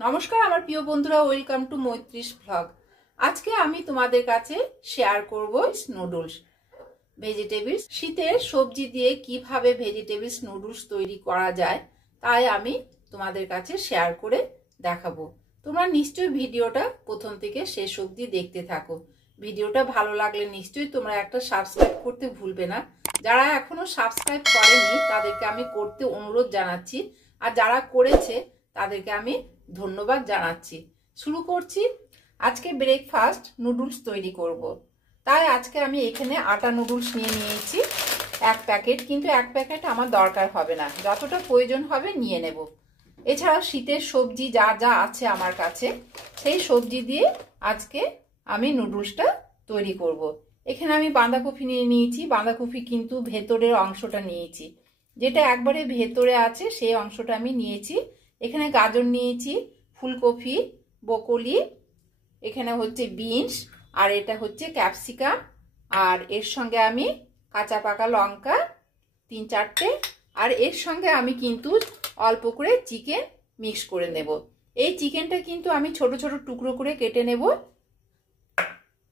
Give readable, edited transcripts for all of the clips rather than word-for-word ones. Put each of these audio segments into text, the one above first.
নমস্কার আমার প্রিয় বন্ধুরা, ওয়েলকাম টু মৈত্রীস ব্লগ। আজকে আমি তোমাদের কাছে শেয়ার করব নুডলস ভেজিটেবলস। শীতের সবজি দিয়ে কিভাবে ভেজিটেবলস নুডলস তৈরি করা যায় তাই আমি তোমাদের কাছে শেয়ার করে দেখাবো। তোমরা নিশ্চয়ই ভিডিওটা প্রথম থেকে শেষ অবধি দেখতে থাকো। ভিডিওটা ভালো লাগলে নিশ্চয়ই তোমরা একটা সাবস্ক্রাইব করতে ভুলবে না। যারা এখনো সাবস্ক্রাইব করেনি তাদেরকে আমি করতে অনুরোধ জানাচ্ছি, আর যারা করেছে তাদেরকে আমি ধন্যবাদ জানাচ্ছি। শুরু করছি। আজকে ব্রেকফাস্ট নুডলস তৈরি করব। তাই আজকে আমি এখানে আটা নুডলস নিয়েছি এক প্যাকেট, কিন্তু এক প্যাকেট আমার দরকার হবে না, যতটা প্রয়োজন হবে নিয়ে নেব। এছাড়াও শীতের সবজি যা যা আছে আমার কাছে সেই সবজি দিয়ে আজকে আমি নুডলসটা তৈরি করব। এখানে আমি বাঁধাকপি নিয়ে নিয়েছি। বাঁধাকপি কিন্তু ভেতরের অংশটা নিয়েছি, যেটা একবারে ভেতরে আছে সেই অংশটা আমি নিয়েছি। এখানে গাজর নিয়েছি, ফুলকপি, ব্রকলি, এখানে হচ্ছে বিনস, আর এটা হচ্ছে ক্যাপসিকাম, আর এর সঙ্গে আমি কাঁচা পাকা লঙ্কা 3-4টে, আর এর সঙ্গে আমি কিন্তু অল্প করে চিকেন মিক্স করে নেব। এই চিকেনটা কিন্তু আমি ছোট ছোট টুকরো করে কেটে নেব,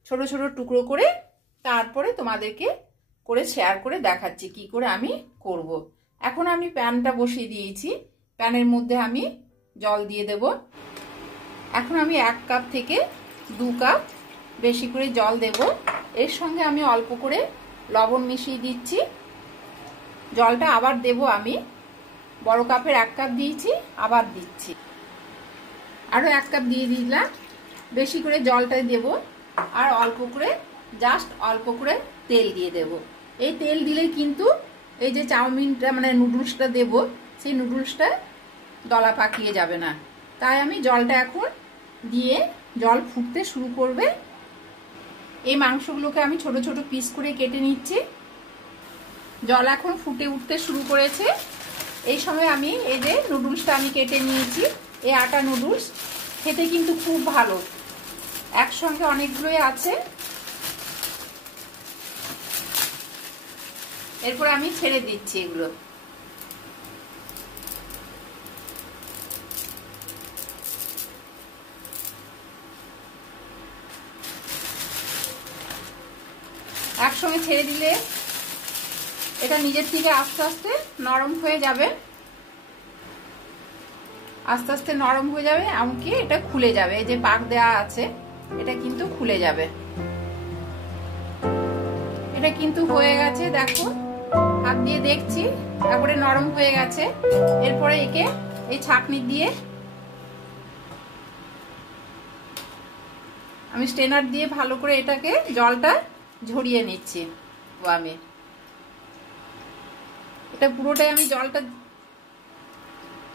ছোট ছোট টুকরো করে। তারপরে তোমাদেরকে করে শেয়ার করে দেখাচ্ছি কি করে আমি করব। এখন আমি প্যানটা বসিয়ে দিয়েছি। প্যানের মধ্যে আমি জল দিয়ে দেব। এখন আমি 1 কাপ থেকে 2 কাপ বেশি করে জল দেব। এর সঙ্গে আমি অল্প করে লবণ মিশিয়ে দিচ্ছি। জলটা আবার দেব আমি। বড় কাপের 1 কাপ দিয়েছি, আবার দিচ্ছি। আরও 1 কাপ দিয়ে দিলাম। বেশি করে জলটা দেব, আর অল্প করে জাস্ট অল্প করে তেল দিয়ে দেব। এই তেল দিলে কিন্তু এই যে চাউমিনটা মানে নুডলসটা দেব, সেই নুডলসটা দলা পাকিয়ে যাবে না। তাই আমি জলটা এখন দিয়ে জল ফুটতে শুরু করবে। এই মাংসগুলোকে আমি ছোট ছোট পিস করে কেটে নিচ্ছি। জল এখন ফুটে উঠতে শুরু করেছে। এই সময় আমি এই যে নুডলসটা আমি কেটে নিয়েছি, এই আটা নুডলস খেতে কিন্তু খুব ভালো, একসঙ্গে অনেকগুলোই আছে। এরপর আমি ছেড়ে দিচ্ছি এগুলো। একসঙ্গে ছেড়ে দিলে এটা নিজের থেকে আস্তে আস্তে নরম হয়ে যাবে, আস্তে আস্তে নরম হয়ে যাবে, এমনকি এটা খুলে যাবে। এই যে পাক দেওয়া আছে এটা কিন্তু খুলে যাবে। এটা কিন্তু হয়ে গেছে, দেখো হাত দিয়ে দেখছি একবারে নরম হয়ে গেছে। এরপরে একে এই ছাঁকনি দিয়ে আমি স্ট্রেনার দিয়ে ভালো করে এটাকে জলটা ঝরিয়ে নিচ্ছি। আমি এটা পুরোটাই আমি জলটা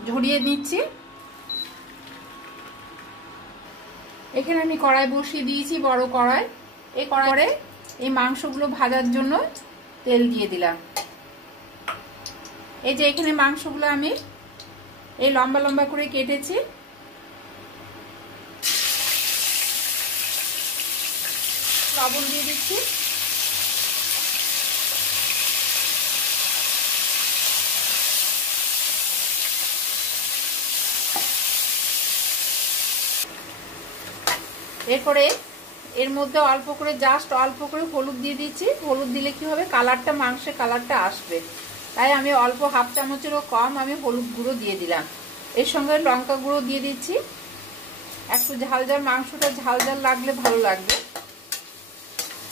ঝরিয়ে নিচ্ছি। এখানে আমি কড়াই বসিয়ে দিয়েছি, বড় কড়াই। এই কড়াইয়ে এই মাংসগুলো ভাজার জন্য তেল দিয়ে দিলাম। এই যে এখানে মাংসগুলো আমি এই লম্বা লম্বা করে কেটেছি। লবণ দিয়ে দিচ্ছি। এরপরে এর মধ্যে অল্প করে জাস্ট অল্প করে হলুদ দিয়ে দিচ্ছি। হলুদ দিলে কি হবে, কালারটা মাংসের কালারটা আসবে। তাই আমি অল্প হাফ চামচেরও কম আমি হলুদ গুঁড়ো দিয়ে দিলাম। এর সঙ্গে লঙ্কা গুঁড়ো দিয়ে দিচ্ছি। একটু ঝাল ঝাল, মাংসটা ঝাল ঝাল লাগলে ভালো লাগবে।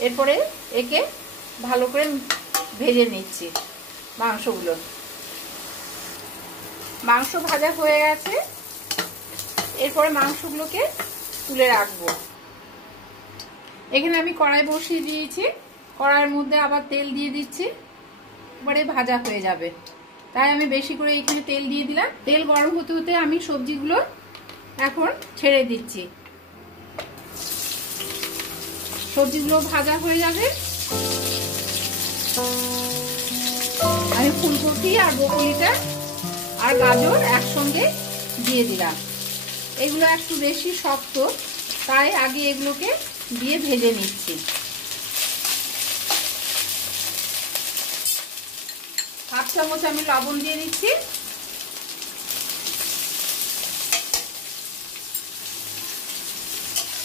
এরপরে একে ভালো করে ভেজে নিচ্ছি মাংসগুলো। মাংস ভাজা হয়ে গেছে। এরপরে মাংসগুলোকে তুলে রাখবো। এখানে আমি কড়াই বসিয়ে দিয়েছি। কড়াইয়ের মধ্যে আবার তেল দিয়ে দিচ্ছি, এবারে ভাজা হয়ে যাবে। তাই আমি বেশি করে এখানে তেল দিয়ে দিলাম। তেল গরম হতে হতে আমি সবজিগুলো এখন ছেড়ে দিচ্ছি। সবজিগুলো ভাজা হয়ে যাবে। আমি ফুলকপি আর ব্রকলিটা আর গাজর একসঙ্গে দিয়ে দিলাম। এগুলো একটু বেশি শক্ত, তাই আগে এগুলোকে দিয়ে ভেজে নিচ্ছি। হাফ চামচ আমি লবণ দিয়ে দিচ্ছি।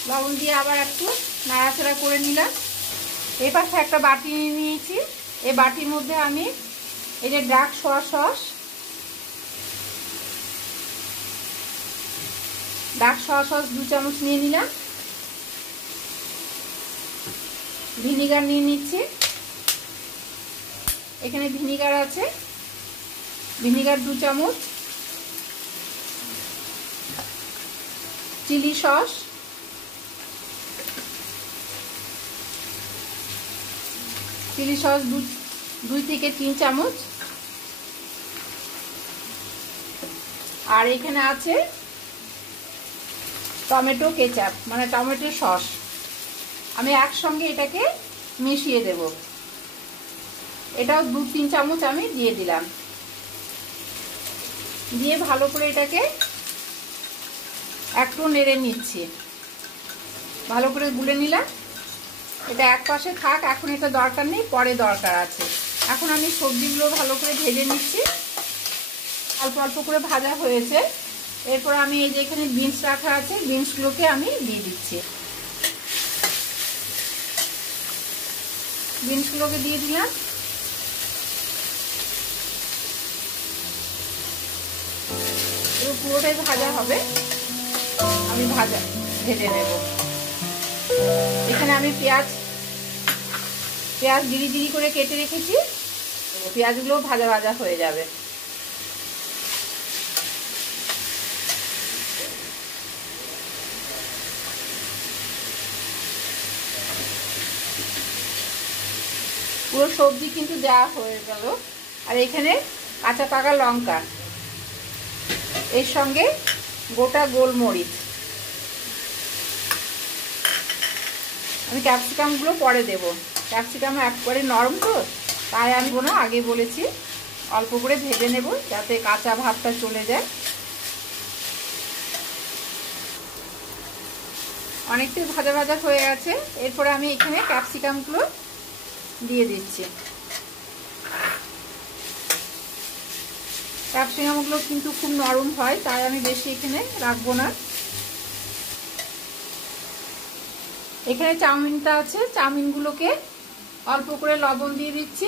লবণ দিয়ে আবার একটু নাড়াচাড়া করে নিলাম। এই পাশে একটা বাটি নিয়ে নিয়েছি। এই বাটির মধ্যে আমি এই যে ডার্ক সোয়া সস, ডার্ক সোয়া সস 2 চামচ নিয়ে নিলাম। ভিনিগার নিয়ে নিচ্ছি। এখানে ভিনিগার আছে, ভিনিগার 2 চামচ। চিলি সস, চিলি সস 2 থেকে 3 চামচ। আর এখানে আছে টমেটো কেচাপ, মানে টমেটো সস। আমি একসঙ্গে এটাকে মিশিয়ে দেব। এটাও 2-3 চামচ আমি দিয়ে দিলাম। দিয়ে ভালো করে এটাকে একটু নেড়ে নিচ্ছি। ভালো করে গুলে নিলাম। এটা এক পাশে থাক, এখন এটা দরকার নেই, পরে দরকার আছে। এখন আমি সবজিগুলো ভালো করে ভেজে নিচ্ছি। অল্প অল্প করে ভাজা হয়েছে। এরপর আমি এই যে এখানে বিনস রাখা আছে, বিনসগুলোকে আমি দিয়ে দিচ্ছি। বিনসগুলোকে দিয়ে দিলাম। পুরোটাই ভাজা হবে, আমি ভেজে নেব। এখানে আমি পেঁয়াজ জিরি জিরি করে কেটে রেখেছি। পেঁয়াজগুলো ভাজা ভাজা হয়ে যাবে। পুরো সবজি কিন্তু দেওয়া হয়ে গেল। আর এখানে কাঁচা পাকা লঙ্কা, এর সঙ্গে গোটা গোলমরিচ। আমি ক্যাপসিকামগুলো পরে দেব। ক্যাপসিকাম একবারে নরম তো, তাই আমি না আগে বলেছি অল্প করে ভেজে নেব যাতে কাঁচা ভাবটা চলে যায়। অনেকটাই ভাজা ভাজা হয়ে গেছে। এরপরে আমি এখানে ক্যাপসিকামগুলো দিয়ে দিচ্ছি। ক্যাপসিকামগুলো কিন্তু খুব নরম হয়, তাই আমি বেশি এখানে রাখবো না। এখানে চাউমিনটা আছে, চাউমিনগুলোকে অল্প করে লবণ দিয়ে দিচ্ছি।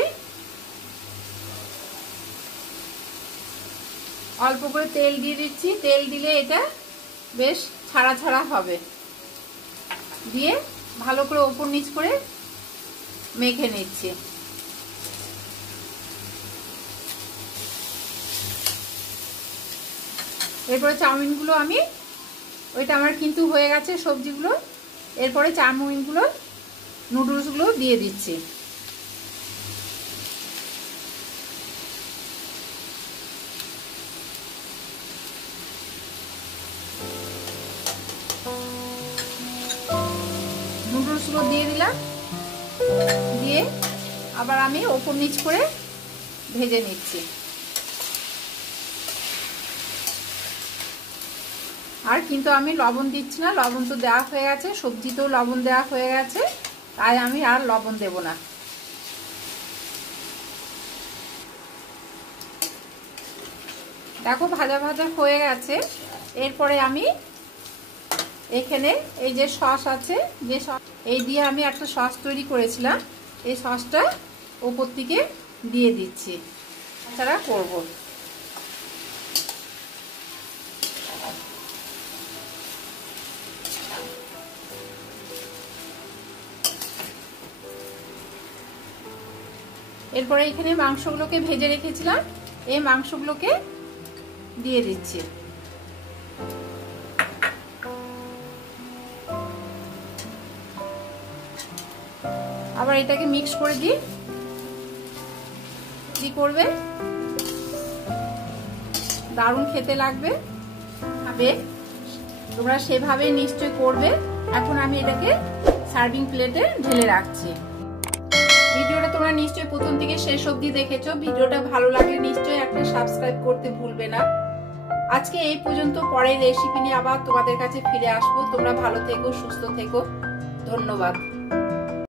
অল্প করে তেল দিয়ে দিচ্ছি। তেল দিলে এটা বেশ ছাড়া ছাড়া হবে। দিয়ে ভালো করে ওপর নিচ করে মেখে নিচ্ছি। এরপরে চাউমিনগুলো আমি, ওইটা আমার কিন্তু হয়ে গেছে সবজিগুলো। এরপরে চাউমিনগুলো, নুডলসগুলো দিয়ে দিচ্ছি। নুডলসগুলো দিয়ে দিলাম। দিয়ে আবার আমি ওপর নিচ করে ভেজে নিচ্ছি। আর কিন্তু আমি লবণ দিচ্ছি না, লবণ তো দেওয়া হয়ে গেছে, সবজিতেও লবণ দেওয়া হয়ে গেছে, তাই আমি আর লবণ দেব না। দেখো ভাজা ভাজা হয়ে গেছে। এরপরে আমি এখানে এই যে সস আছে, যে সস, এই দিয়ে আমি একটা সস তৈরি করেছিলাম, এই সসটা উপর থেকে দিয়ে দিচ্ছি। তাছাড়া করব। এরপরে এখানে মাংসগুলোকে ভেজে রেখেছিলাম, এই মাংসগুলোকে দিয়ে দিচ্ছি। আবার এটাকে মিক্স করে দিই। কি করবে, দারুণ খেতে লাগবে। তোমরা সেভাবে নিশ্চয় করবে। এখন আমি এটাকে সার্ভিং প্লেটে ঢেলে রাখছি। ভিডিওটা তোমরা নিশ্চয়ই প্রথম থেকে শেষ অবধি দেখেছো। ভিডিওটা ভালো লাগলে নিশ্চয়ই একটা সাবস্ক্রাইব করতে ভুলবে না। আজকে এই পর্যন্ত, পরের রেসিপি নিয়ে আবার তোমাদের কাছে ফিরে আসবো। তোমরা ভালো থেকো, সুস্থ থেকো। ধন্যবাদ।